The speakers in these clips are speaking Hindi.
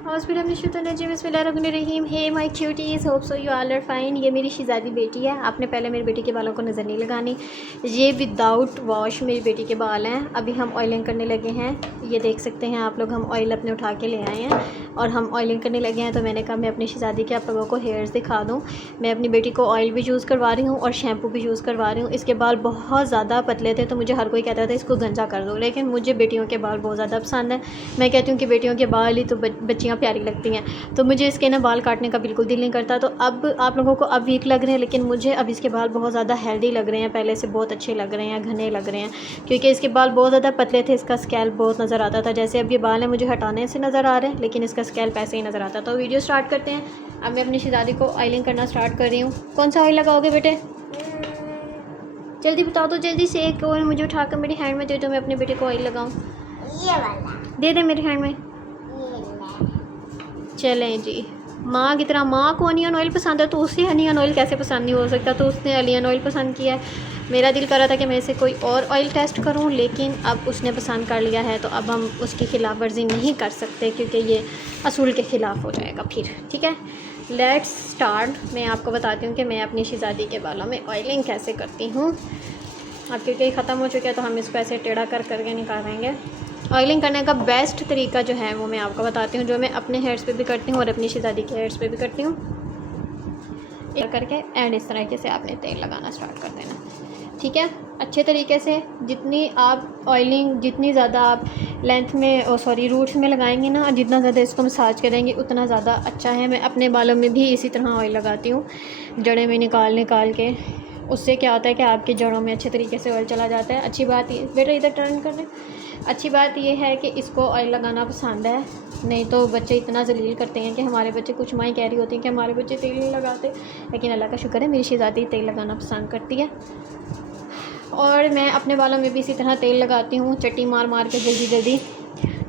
बिस्मिल्लाहिर्रहमानिर्रहीम। Hey my cuties, hope so you all are fine. ये मेरी शहज़ादी बेटी है। आपने पहले मेरी बेटी के बालों को नज़र नहीं लगानी। ये विदाउट वॉश मेरी बेटी के बाल हैं। अभी हम ऑयलिंग करने लगे हैं। ये देख सकते हैं आप लोग, हम ऑयल अपने उठा के ले आए हैं और हम ऑयलिंग करने लगे हैं। तो मैंने कहा मैं अपनी शहज़ादी के आप लोगों को हेयर्स दिखा दूँ। मैं अपनी बेटी को ऑयल भी यूज़ करवा रही हूँ और शैम्पू भी यूज़ करवा रही हूँ। इसके बाल बहुत ज़्यादा पतले थे तो मुझे हर कोई कहता था इसको गंजा कर दो, लेकिन मुझे बेटियों के बाल बहुत ज़्यादा पसंद है। मैं कहती हूँ कि बेटियों के बाल ही तो बच्चियाँ प्यारी लगती हैं, तो मुझे इसके ना बाल काटने का बिल्कुल दिल नहीं करता। तो अब आप लोगों को अब वीक लग रहे हैं, लेकिन मुझे अब इसके बाल बहुत ज़्यादा हेल्दी लग रहे हैं, पहले से बहुत अच्छे लग रहे हैं, घने लग रहे हैं, क्योंकि इसके बाल बहुत ज़्यादा पतले थे। इसका स्कैल्प बहुत नज़र आता था, जैसे अब ये बाल हैं मुझे हटाने से नज़र आ रहे हैं, लेकिन इसका स्कैल्प ऐसे ही नज़र आता। तो वीडियो स्टार्ट करते हैं। अब मैं अपनी शहज़ादी को ऑयलिंग करना स्टार्ट कर रही हूँ। कौन सा ऑयल लगाओगे बेटे? जल्दी बताओ तो, जल्दी से। एक ऑयल मुझे उठाकर मेरी हैंड में दे दो, मैं अपने बेटे को ऑयल लगाऊँ। ये वाला दे दे मेरी हैंड में। चलें जी। माँ की तरह, माँ को अनियन ऑयल पसंद है तो उसे अनियन ऑयल कैसे पसंद नहीं हो सकता, तो उसने अनियन ऑयल पसंद किया है। मेरा दिल कर रहा था कि मैं इसे कोई और ऑयल टेस्ट करूं, लेकिन अब उसने पसंद कर लिया है तो अब हम उसकी खिलाफ वर्जी नहीं कर सकते, क्योंकि ये असूल के ख़िलाफ़ हो जाएगा फिर। ठीक है, लेट्स स्टार्ट। मैं आपको बताती हूँ कि मैं अपनी शहज़ादी के बालों में ऑयलिंग कैसे करती हूँ। अब क्योंकि ख़त्म हो चुका है तो हम इसको ऐसे टेढ़ा कर करके निकालेंगे। ऑयलिंग करने का बेस्ट तरीका जो है वो मैं आपको बताती हूँ, जो मैं अपने हेयर्स पे भी करती हूँ और अपनी शहज़ादी के हेयर्स पे भी करती हूँ। एक करके एंड इस तरीके से आपने तेल लगाना स्टार्ट कर देना। ठीक है, अच्छे तरीके से जितनी आप ऑयलिंग, जितनी ज़्यादा आप लेंथ में रूट्स में लगाएंगे ना, और जितना ज़्यादा इसको मसाज करेंगे उतना ज़्यादा अच्छा है। मैं अपने बालों में भी इसी तरह ऑयल लगाती हूँ, जड़ें में निकाल के। उससे क्या होता है कि आपकी जड़ों में अच्छे तरीके से ऑयल चला जाता है। अच्छी बात ये, बेटा इधर टर्न कर रहे। अच्छी बात यह है कि इसको ऑयल लगाना पसंद है, नहीं तो बच्चे इतना जलील करते हैं कि हमारे बच्चे, कुछ माँ कह रही होती हैं कि हमारे बच्चे तेल नहीं लगाते, लेकिन अल्लाह का शुक्र है मेरी शहज़ादी तेल लगाना पसंद करती है। और मैं अपने बालों में भी इसी तरह तेल लगाती हूँ, चट्टी मार मार के जल्दी जल्दी।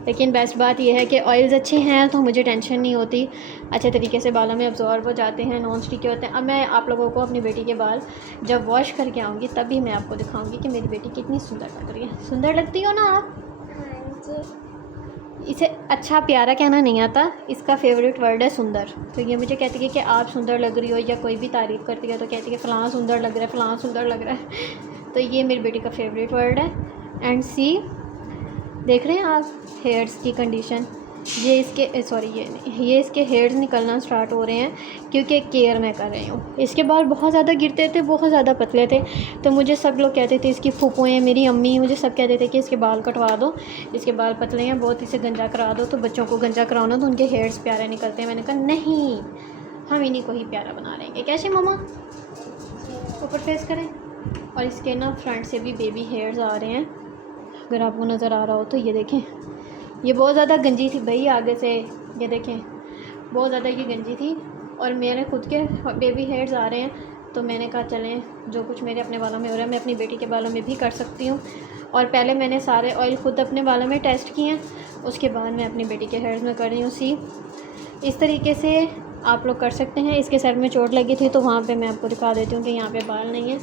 लेकिन बेस्ट बात यह है कि ऑयल्स अच्छे हैं तो मुझे टेंशन नहीं होती, अच्छे तरीके से बालों में अब्जॉर्ब हो जाते हैं, नॉन स्टिकी होते हैं। अब मैं आप लोगों को अपनी बेटी के बाल जब वॉश करके आऊँगी तभी मैं आपको दिखाऊँगी कि मेरी बेटी कितनी सुंदर लग रही है। सुंदर लगती हो ना आप? इसे अच्छा प्यारा कहना नहीं आता, इसका फेवरेट वर्ड है सुंदर। तो ये मुझे कहती है कि आप सुंदर लग रही हो, या कोई भी तारीफ़ करती है तो कहती है फ़लाँ सुंदर लग रहा है, फ़लाँ सुंदर लग रहा है। तो ये मेरी बेटी का फेवरेट वर्ड है। एंड सी, देख रहे हैं आप हेयर्स की कंडीशन, ये इसके ये इसके हेयर्स निकलना स्टार्ट हो रहे हैं, क्योंकि केयर मैं कर रही हूँ। इसके बाल बहुत ज़्यादा गिरते थे, बहुत ज़्यादा पतले थे, तो मुझे सब लोग कहते थे, इसकी फूफुएँ, मेरी अम्मी, मुझे सब कहते थे कि इसके बाल कटवा दो, इसके बाल पतले हैं बहुत, इसे गंजा करा दो। तो बच्चों को गंजा कराना तो उनके हेयर्स प्यारे निकलते हैं। मैंने कहा नहीं, हम इन्हीं को ही प्यारा बना लेंगे। कैसे मम्मा? ऊपर फेस करें। और इसके ना फ्रंट से भी बेबी हेयर्स आ रहे हैं, अगर आपको नज़र आ रहा हो तो। ये देखें, ये बहुत ज़्यादा गंजी थी भाई आगे से, ये देखें बहुत ज़्यादा ये गंजी थी, और मेरे खुद के बेबी हेयर्स आ रहे हैं। तो मैंने कहा चलें, जो कुछ मेरे अपने बालों में हो रहा है मैं अपनी बेटी के बालों में भी कर सकती हूँ। और पहले मैंने सारे ऑयल खुद अपने बालों में टेस्ट किए हैं, उसके बाद मैं अपनी बेटी के हेयर्स में कर रही हूँ। सी, इस तरीके से आप लोग कर सकते हैं। इसके सर में चोट लगी थी तो वहाँ पे मैं आपको दिखा देती हूँ कि यहाँ पे बाल नहीं है,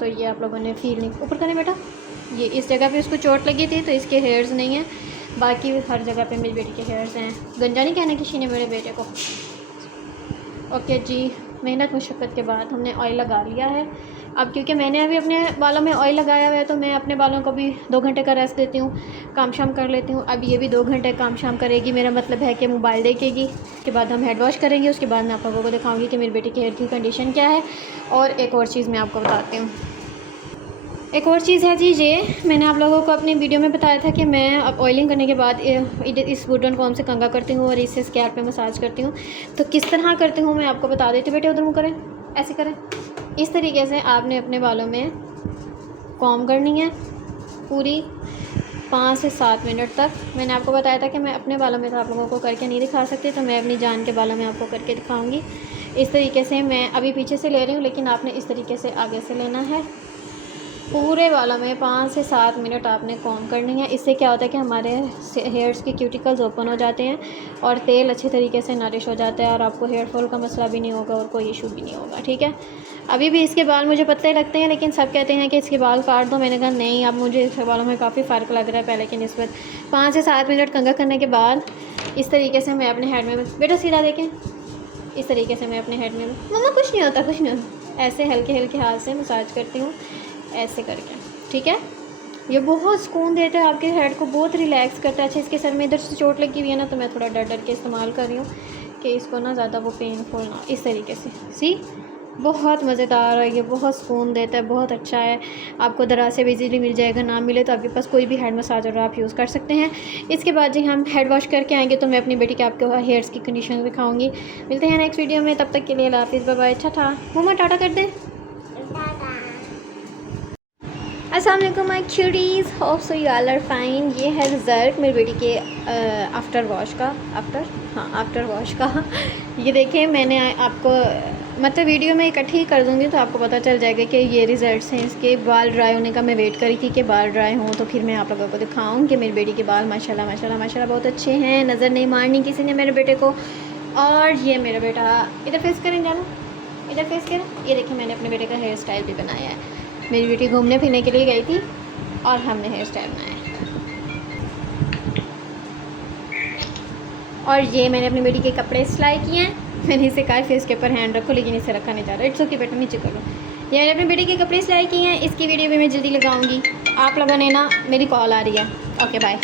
तो ये आप लोगों ने फील नहीं। ऊपर करें बेटा। ये इस जगह पे उसको चोट लगी थी तो इसके हेयर्स नहीं हैं, बाकी हर जगह पे मेरी बेटी के हेयर्स हैं। गंजा नहीं कहना किसी ने मेरे बेटे को। ओके जी, मेहनत मुशक्क़त के बाद हमने ऑयल लगा लिया है। अब क्योंकि मैंने अभी अपने बालों में ऑयल लगाया हुआ है तो मैं अपने बालों को भी 2 घंटे का रेस्ट देती हूँ, काम शाम कर लेती हूँ। अब ये भी 2 घंटे काम शाम करेगी, मेरा मतलब है कि मोबाइल देखेगी। उसके बाद हम हेड वॉश करेंगे, उसके बाद मैं आप लोगों को दिखाऊँगी कि मेरी बेटी के हेयर की कंडीशन क्या है। और एक और चीज़ मैं आपको बताती हूँ, एक और चीज़ है जी, ये मैंने आप लोगों को अपनी वीडियो में बताया था कि मैं अब ऑयलिंग करने के बाद इस वुडन कॉम्ब से कंघा करती हूँ और इससे स्कैल्प पे मसाज करती हूँ। तो किस तरह करती हूँ मैं आपको बता देती हूँ। बेटे उधर मुँह करें, ऐसे करें। इस तरीके से आपने अपने बालों में कॉम्ब करनी है पूरी 5 से 7 मिनट तक। मैंने आपको बताया था कि मैं अपने बालों में तो आप लोगों को करके नहीं दिखा सकती, तो मैं अपनी जान के बालों में आपको करके दिखाऊँगी। इस तरीके से मैं अभी पीछे से ले रही हूँ, लेकिन आपने इस तरीके से आगे से लेना है। पूरे बालों में 5 से 7 मिनट आपने कॉम्ब करनी है। इससे क्या होता है कि हमारे हेयर्स के क्यूटिकल्स ओपन हो जाते हैं और तेल अच्छे तरीके से नरिश हो जाता है, और आपको हेयर फॉल का मसला भी नहीं होगा और कोई इशू भी नहीं होगा। ठीक है, अभी भी इसके बाल मुझे पतले लगते हैं, लेकिन सब कहते हैं कि इसके बाल काट दो। मैंने कहा नहीं, अब मुझे इसके बालों में काफ़ी फ़र्क लग रहा है पहले की निस्बत। 5 से 7 मिनट कंघा करने के बाद इस तरीके से मैं अपने हेड में, बेटा सीधा देखें, इस तरीके से मैं अपने हेड में, मम्मा कुछ नहीं होता, कुछ नहीं होता, ऐसे हल्के हल्के हाथ से मसाज करती हूँ ऐसे करके, ठीक है। ये बहुत सुकून देता है आपके हेड को, बहुत रिलैक्स करता है। अच्छा, इसके सर में इधर से चोट लगी हुई है ना, तो मैं थोड़ा डर डर के इस्तेमाल कर रही हूँ कि इसको ना ज़्यादा वो पेनफुल ना, इस तरीके से। सी बहुत मज़ेदार है ये, बहुत सुकून देता है, बहुत अच्छा है। आपको दराज से भी इजीली मिल जाएगा, ना मिले तो आपके पास कोई भी हेड मसाजर आप यूज़ कर सकते हैं। इसके बाद जी हम हेड वॉश करके आएंगे तो मैं अपनी बेटी के आपको हेयर्स की कंडीशन दिखाऊंगी। मिलते हैं नेक्स्ट वीडियो में, तब तक के लिए अल्लाह हाफिज़, bye bye, tata. Mamma tata कर दें। अस्सलाम वालेकुम my cuties, hope so you all are fine. ये है रिज़ल्ट मेरी बेटी के आफ्टर वॉश का, आफ्टर वॉश का। ये देखें, मैंने आपको मतलब वीडियो में इकट्ठी कर दूँगी तो आपको पता चल जाएगा कि ये रिज़ल्ट्स हैं इसके। बाल ड्राई होने का मैं वेट करी थी कि बाल ड्राई हों तो फिर मैं आप लोगों को दिखाऊँ कि मेरी बेटी के बाल माशाल्लाह माशाल्लाह माशाल्लाह बहुत अच्छे हैं। नज़र नहीं मारनी किसी ने मेरे बेटे को। और ये मेरा बेटा, इधर फेस करें जाना, इधर फेस करें। ये देखिए, मैंने अपने बेटे का हेयर स्टाइल भी बनाया है। मेरी बेटी घूमने फिरने के लिए गई थी और हमने हेयर स्टाइल बनाया है। और ये मैंने अपनी बेटी के कपड़े सिलाई किए हैं। मैंने इसे कहा फेस के ऊपर हैंड रखो, लेकिन इसे रखा नहीं जा रहा। इट्स ओके बेटा, नीचे करो। ये मैंने अपनी बेटी के कपड़े सिलाई किए हैं। इसकी वीडियो भी मैं जल्दी लगाऊंगी। आप लोगों ने ना, मेरी कॉल आ रही है। Okay bye.